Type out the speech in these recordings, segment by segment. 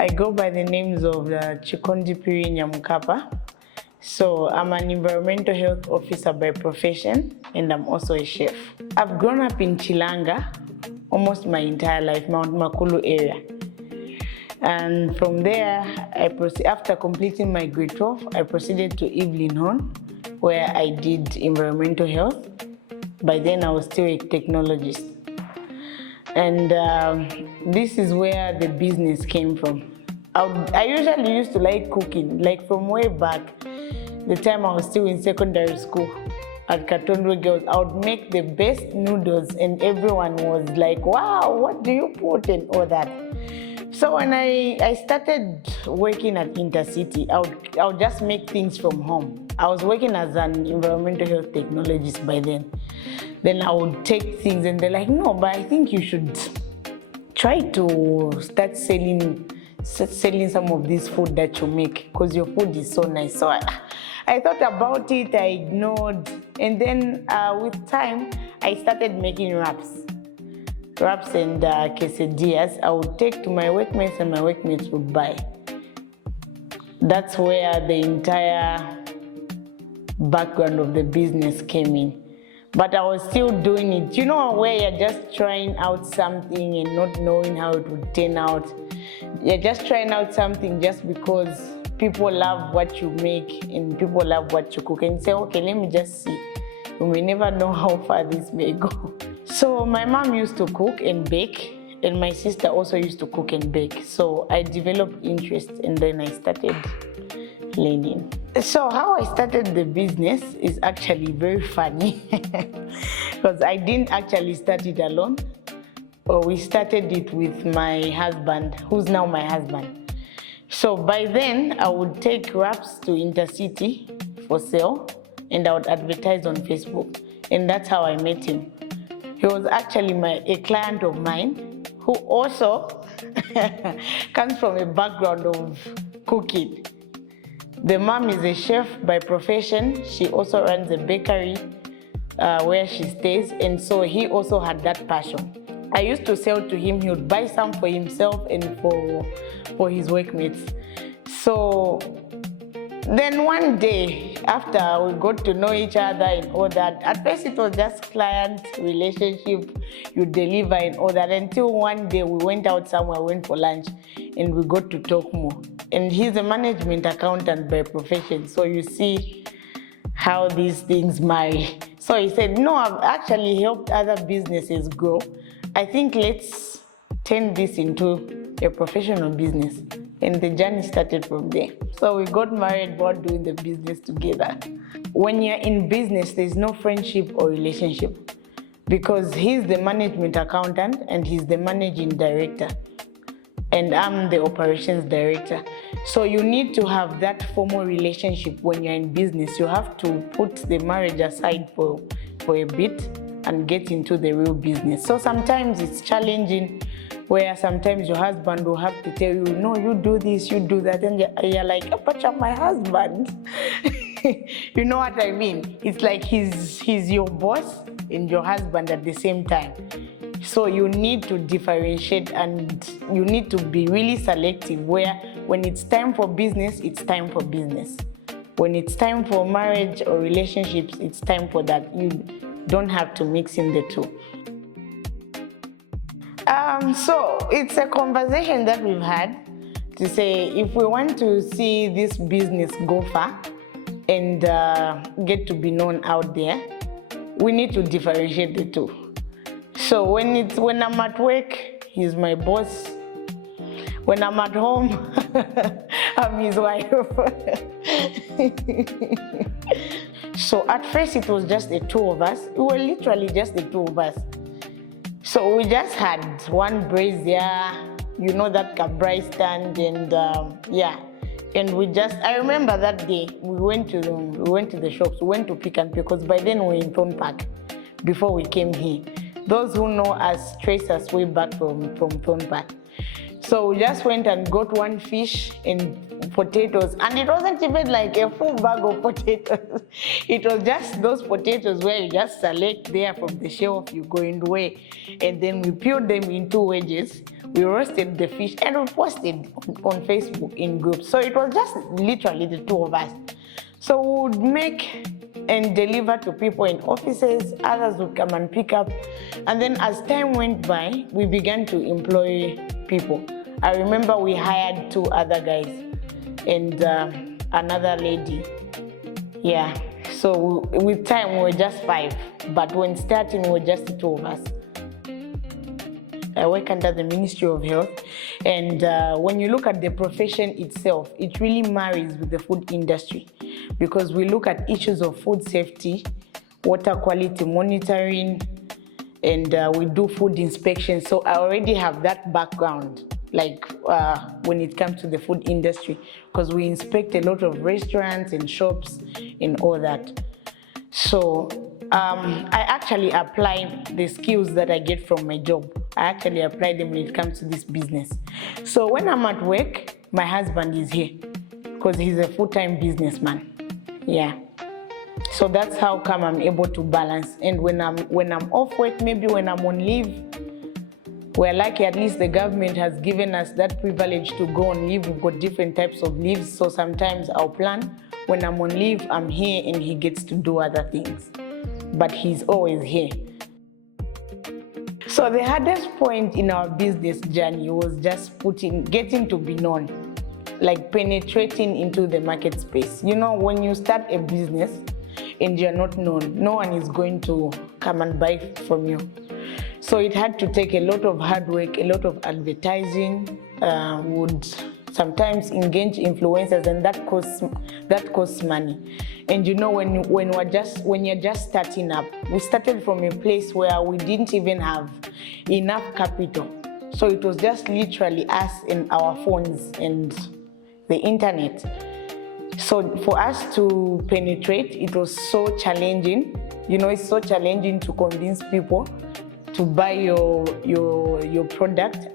I go by the names of Chikondi Piri Nyamukapa. So I'm an environmental health officer by profession, and I'm also a chef. I've grown up in Chilanga almost my entire life, Mount Makulu area. And from there, after completing my grade 12, I proceeded to Evelyn Hon, where I did environmental health. By then, I was still a technologist. And this is where the business came from. I usually used to like cooking, like from way back, the time I was still in secondary school at Katondwe Girls. I would make the best noodles and everyone was like, wow, what do you put and all that. So when I started working at Intercity, I would just make things from home. I was working as an environmental health technologist by then. Then I would take things and they're like, no, but I think you should try to start selling some of this food that you make because your food is so nice. So I thought about it, I ignored. And then with time, I started making wraps and quesadillas. I would take to my workmates and my workmates would buy. That's where the entire background of the business came in. But I was still doing it. You know, where you're just trying out something and not knowing how it would turn out. You're just trying out something just because people love what you make and people love what you cook. And you say, okay, let me just see. You may never know how far this may go. So my mom used to cook and bake, and my sister also used to cook and bake. So I developed interest and then I started learning. So how I started the business is actually very funny because I didn't actually start it alone. We started it with my husband, who's now my husband. So by then, I would take wraps to Intercity for sale and I would advertise on Facebook. And that's how I met him. He was actually a client of mine who also comes from a background of cooking. The mom is a chef by profession. She also runs a bakery where she stays. And so he also had that passion. I used to sell to him. He would buy some for himself and for his workmates. So then one day, after we got to know each other and all that, at first it was just client relationship, you deliver and all that, until one day we went out somewhere, went for lunch, and we got to talk more. And he's a management accountant by profession, so you see how these things marry. So he said, no, I've actually helped other businesses grow. I think let's turn this into a professional business. And the journey started from there. So we got married while doing the business together. When you're in business, there's no friendship or relationship because he's the management accountant and he's the managing director. And I'm the operations director. So you need to have that formal relationship when you're in business. You have to put the marriage aside for a bit and get into the real business. So sometimes it's challenging where sometimes your husband will have to tell you, no, you do this, you do that. And you're like, oh, but you're my husband. You know what I mean? It's like he's your boss and your husband at the same time. So you need to differentiate and you need to be really selective where when it's time for business, it's time for business. When it's time for marriage or relationships, it's time for that. You don't have to mix in the two. So it's a conversation that we've had to say if we want to see this business go far and get to be known out there, we need to differentiate the two. So when I'm at work, he's my boss. When I'm at home, I'm his wife. So at first it was just the two of us. We were literally just the two of us. So we just had one brazier, you know, that Cabri stand, and yeah. And I remember that day we went to the shops. We went to Pick and Pay because by then we were in Thorn Park before we came here. Those who know us trace us way back from Thorn Park. So we just went and got one fish and potatoes, and it wasn't even like a full bag of potatoes. It was just those potatoes where you just select there from the shelf, you go in the way, and then we peeled them in 2 wedges. We roasted the fish and we posted on Facebook in groups. So it was just literally the 2 of us. So we would make and deliver to people in offices, others would come and pick up. And then as time went by, we began to employ people. I remember we hired 2 other guys and another lady. Yeah, so with time we were just 5, but when starting we were just the 2 of us. I work under the Ministry of Health, and when you look at the profession itself, it really marries with the food industry because we look at issues of food safety, water quality monitoring, and we do food inspection. So I already have that background, like when it comes to the food industry, because we inspect a lot of restaurants and shops and all that. So I actually apply the skills that I get from my job. I actually apply them when it comes to this business. So when I'm at work, my husband is here because he's a full-time businessman. Yeah. So that's how come I'm able to balance. And when I'm off work, maybe when I'm on leave, we're lucky at least the government has given us that privilege to go on leave. We've got different types of leaves. So sometimes I'll plan. When I'm on leave, I'm here and he gets to do other things. But he's always here. So the hardest point in our business journey was just getting to be known, like penetrating into the market space. You know, when you start a business and you're not known, no one is going to come and buy from you. So it had to take a lot of hard work, a lot of advertising, would sometimes engage influencers, and that costs money. And you know, when you're just starting up, we started from a place where we didn't even have enough capital. So it was just literally us and our phones and the internet. So for us to penetrate, it was so challenging. You know, it's so challenging to convince people to buy your product.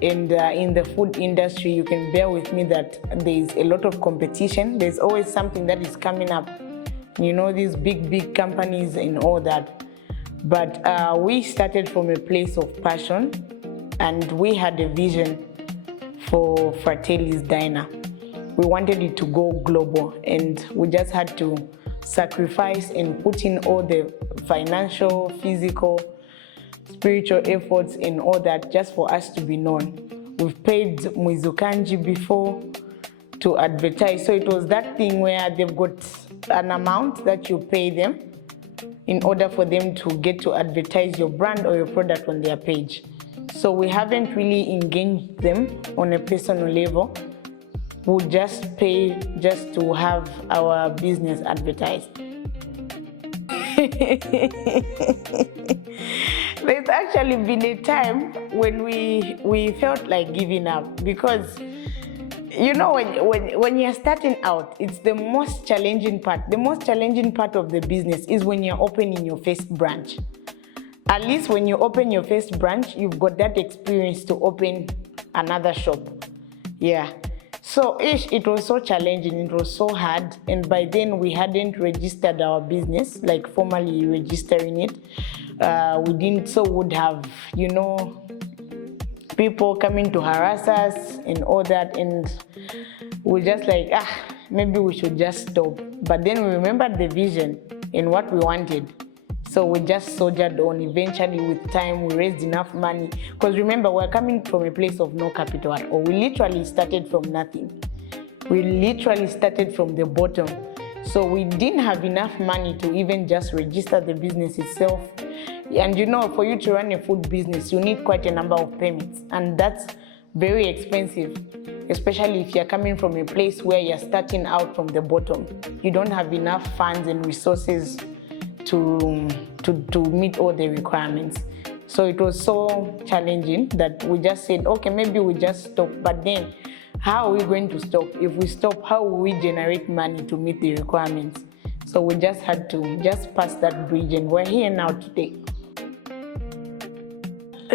And in the food industry, you can bear with me that there's a lot of competition. There's always something that is coming up. You know, these big companies and all that. But we started from a place of passion, and we had a vision for Fratelli's Diner. We wanted it to go global, and we just had to sacrifice and put in all the financial, physical, spiritual efforts and all that just for us to be known. We've paid Mwizukanji before to advertise. So it was that thing where they've got an amount that you pay them in order for them to get to advertise your brand or your product on their page. So we haven't really engaged them on a personal level. We'll just pay just to have our business advertised. There's actually been a time when we felt like giving up because, you know, when you're starting out, it's the most challenging part. The most challenging part of the business is when you're opening your first branch. At least when you open your first branch, you've got that experience to open another shop. Yeah. So it was so challenging, it was so hard, and by then we hadn't registered our business, like formally registering it. We didn't, so would have, you know, people coming to harass us and all that, and we're just like, maybe we should just stop. But then we remembered the vision and what we wanted. So we just soldiered on. Eventually, with time, we raised enough money. Because remember, we're coming from a place of no capital at all. We literally started from nothing. We literally started from the bottom. So we didn't have enough money to even just register the business itself. And you know, for you to run a food business, you need quite a number of permits. And that's very expensive, especially if you're coming from a place where you're starting out from the bottom. You don't have enough funds and resources to meet all the requirements. So it was so challenging that we just said, okay, maybe we just stop. But then how are we going to stop? If we stop, how will we generate money to meet the requirements? So we just had to just pass that bridge, and we're here now today.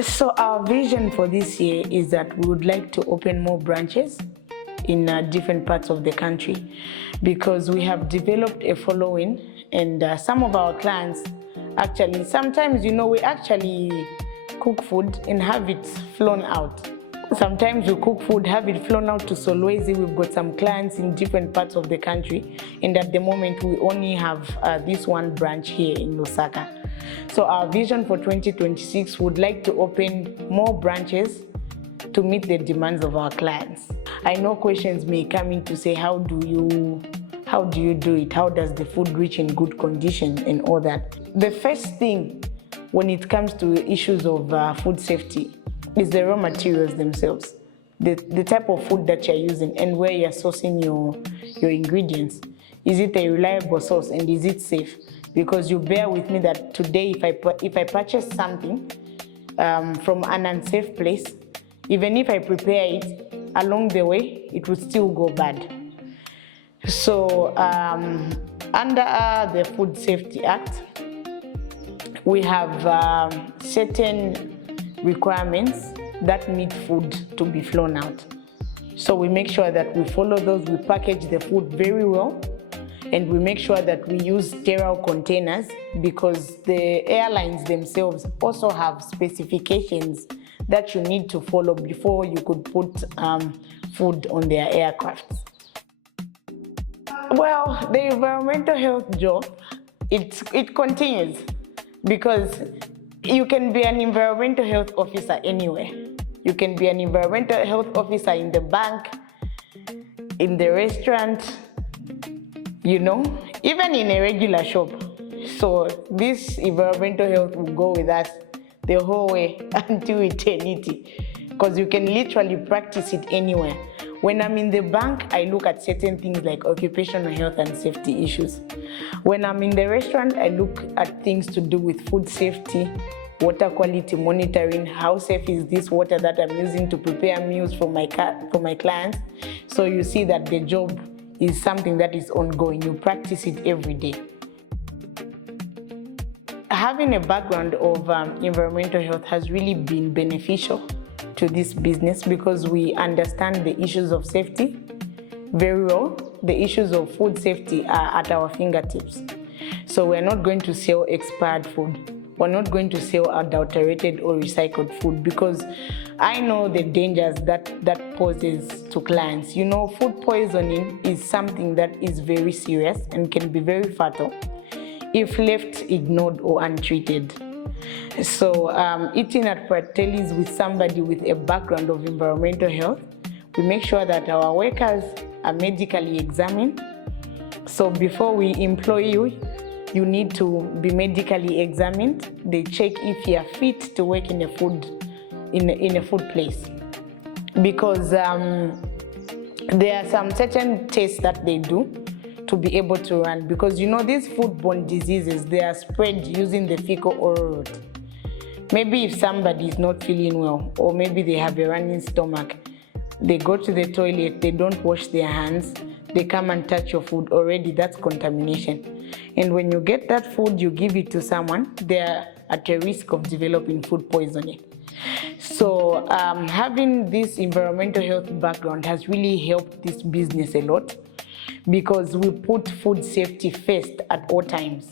So our vision for this year is that we would like to open more branches in different parts of the country, because we have developed a following, and some of our clients actually, sometimes, we actually cook food and have it flown out. Sometimes we cook food, have it flown out to Solwezi. We've got some clients in different parts of the country, and at the moment we only have this one branch here in Lusaka. So our vision for 2026 would like to open more branches to meet the demands of our clients. I know questions may come in to say, how do you do it? How does the food reach in good condition and all that? The first thing when it comes to issues of food safety is the raw materials themselves, the type of food that you're using and where you're sourcing your ingredients. Is it a reliable source, and is it safe? Because you bear with me that today, if I purchase something from an unsafe place, even if I prepare it, along the way, it would still go bad. So under the Food Safety Act, we have certain requirements that need food to be flown out. So we make sure that we follow those, we package the food very well, and we make sure that we use sterile containers, because the airlines themselves also have specifications that you need to follow before you could put food on their aircrafts. Well, the environmental health job, it continues, because you can be an environmental health officer anywhere. You can be an environmental health officer in the bank, in the restaurant, even in a regular shop. So this environmental health will go with us the whole way until eternity, because you can literally practice it anywhere. When I'm in the bank, I look at certain things like occupational health and safety issues. When I'm in the restaurant, I look at things to do with food safety, water quality monitoring, how safe is this water that I'm using to prepare meals for my clients. So you see that the job is something that is ongoing. You practice it every day. Having a background of environmental health has really been beneficial to this business, because we understand the issues of safety very well. The issues of food safety are at our fingertips. So we're not going to sell expired food. We're not going to sell adulterated or recycled food, because I know the dangers that poses to clients. Food poisoning is something that is very serious and can be very fatal if left ignored or untreated. So eating at Fratelli's with somebody with a background of environmental health, we make sure that our workers are medically examined. So before we employ you, you need to be medically examined. They check if you are fit to work in a food place, because there are some certain tests that they do to be able to run, because these foodborne diseases, they are spread using the fecal oral route. Maybe if somebody is not feeling well, or maybe they have a running stomach, they go to the toilet, they don't wash their hands, they come and touch your food, already that's contamination. And when you get that food, you give it to someone, they're at a risk of developing food poisoning. So having this environmental health background has really helped this business a lot, because we put food safety first at all times.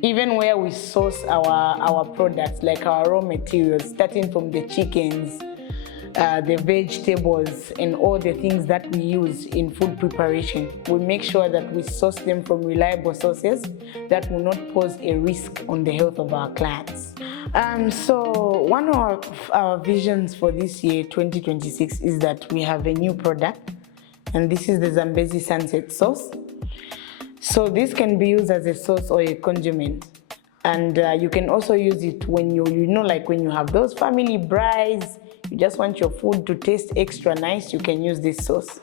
Even where we source our products, like our raw materials, starting from the chickens, the vegetables, and all the things that we use in food preparation, we make sure that we source them from reliable sources that will not pose a risk on the health of our clients. So one of our visions for this year, 2026, is that we have a new product, and this is the Zambezi Sunset Sauce. So this can be used as a sauce or a condiment, and you can also use it when like when you have those family brides, you just want your food to taste extra nice, you can use this sauce.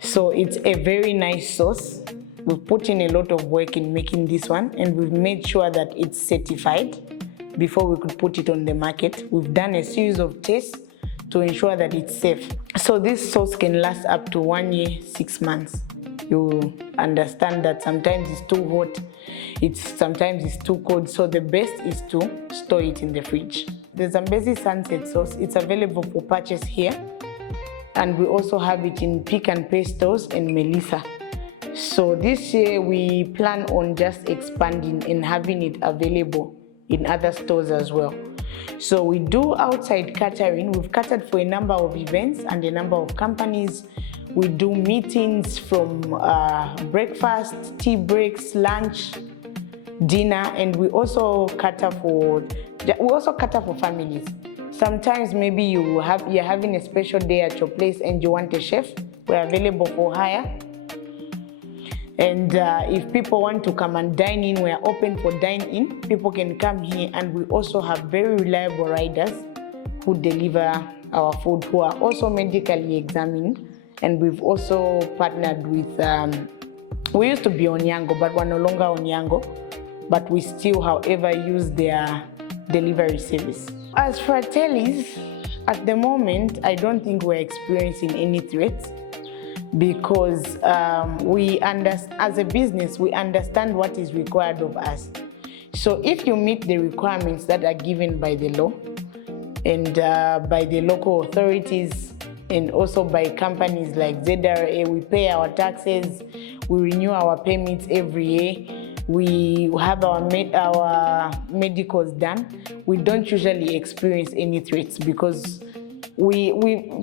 So it's a very nice sauce. We've put in a lot of work in making this one, and we've made sure that it's certified before we could put it on the market. We've done a series of tests to ensure that it's safe. So this sauce can last up to 1 year, 6 months. You understand that sometimes it's too hot, Sometimes it's too cold, so the best is to store it in the fridge. The Zambezi Sunset sauce, it's available for purchase here, and we also have it in Pick and Pay stores and Melissa. So this year we plan on just expanding and having it available in other stores as well. So we do outside catering. We've catered for a number of events and a number of companies. We do meetings from breakfast, tea breaks, lunch, dinner, and we also cater for families. Sometimes maybe you're having a special day at your place and you want a chef. We're available for hire. And if people want to come and dine in, we're open for dine-in. People can come here, and we also have very reliable riders who deliver our food, who are also medically examined. And we've also partnered with, we used to be on Yango, but we're no longer on Yango. But we still, however, use their delivery service. As Fratellis, at the moment, I don't think we're experiencing any threats, because as a business, we understand what is required of us. So if you meet the requirements that are given by the law and by the local authorities, and also by companies like ZRA, we pay our taxes, we renew our permits every year, we have our medicals done, we don't usually experience any threats, because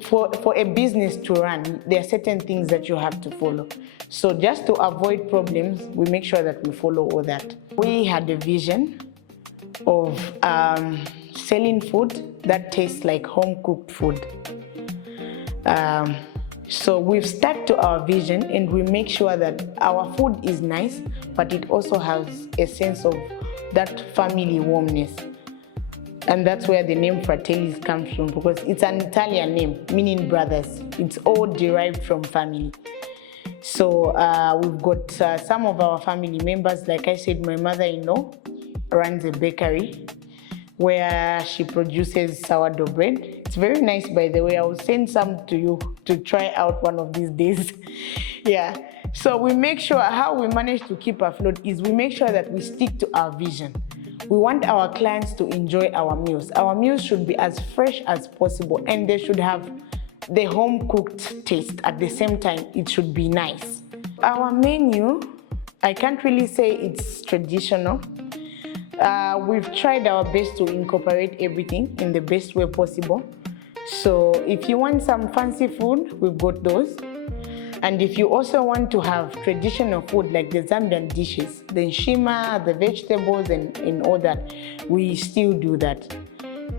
for a business to run, there are certain things that you have to follow. So just to avoid problems, we make sure that we follow all that. We had a vision of selling food that tastes like home-cooked food. So we've stuck to our vision, and we make sure that our food is nice, but it also has a sense of that family warmness. And that's where the name Fratellis comes from, because it's an Italian name, meaning brothers. It's all derived from family. So we've got some of our family members. Like I said, my mother-in-law runs a bakery where she produces sourdough bread. It's very nice, by the way. I will send some to you to try out one of these days. Yeah. So we make sure, how we manage to keep afloat is we make sure that we stick to our vision. We want our clients to enjoy our meals. Our meals should be as fresh as possible, and they should have the home-cooked taste. At the same time, it should be nice. Our menu, I can't really say it's traditional. We've tried our best to incorporate everything in the best way possible. So if you want some fancy food, we've got those. And if you also want to have traditional food like the Zambian dishes, the nshima, the vegetables, and all that, we still do that.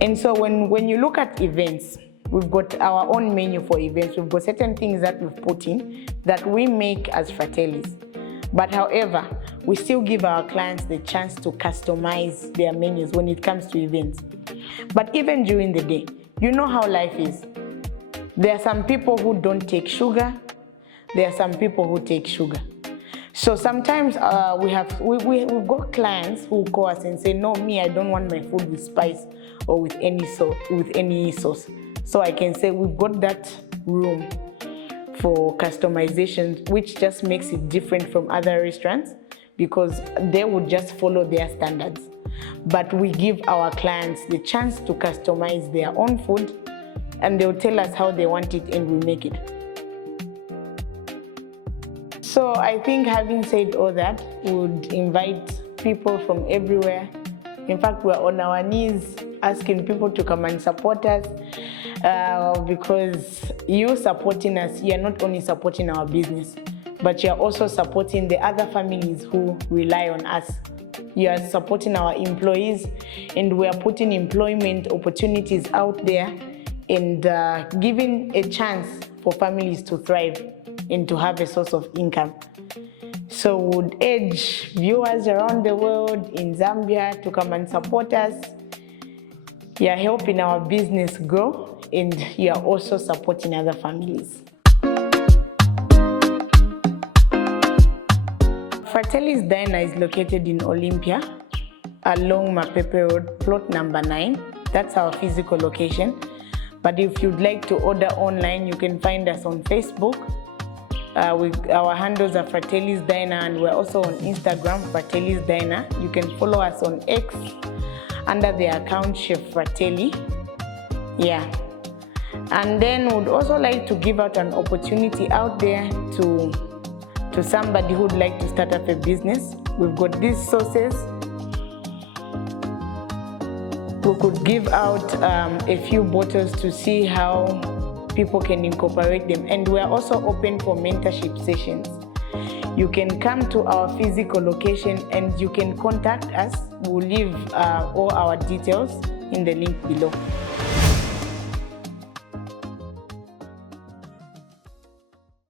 And so when you look at events, we've got our own menu for events. We've got certain things that we've put in that we make as Fratellis. But however, we still give our clients the chance to customize their menus when it comes to events. But even during the day, you know how life is. There are some people who don't take sugar. There are some people who take sugar. So sometimes we've got clients who call us and say, no, me, I don't want my food with spice or with any sauce. So I can say we've got that room for customization, which just makes it different from other restaurants, because they would just follow their standards. But we give our clients the chance to customize their own food, and they'll tell us how they want it, and we make it. So I think, having said all that, we would invite people from everywhere. In fact, we're on our knees asking people to come and support us, because you supporting us, you're not only supporting our business, but you're also supporting the other families who rely on us. You are supporting our employees, and we are putting employment opportunities out there and giving a chance for families to thrive and to have a source of income. So we would urge viewers around the world, in Zambia, to come and support us. You are helping our business grow, and you are also supporting other families. Fratellis Diner is located in Olympia along Mapepe Road, plot number 9. That's our physical location. But if you'd like to order online, you can find us on Facebook Our handles are Fratelli's Diner, and we're also on Instagram, Fratelli's Diner. You can follow us on X under the account Chef Fratelli. Yeah. And then would also like to give out an opportunity out there to somebody who'd like to start up a business. We've got these sauces. We could give out a few bottles to see how people can incorporate them. And we're also open for mentorship sessions. You can come to our physical location and you can contact us. We'll leave all our details in the link below.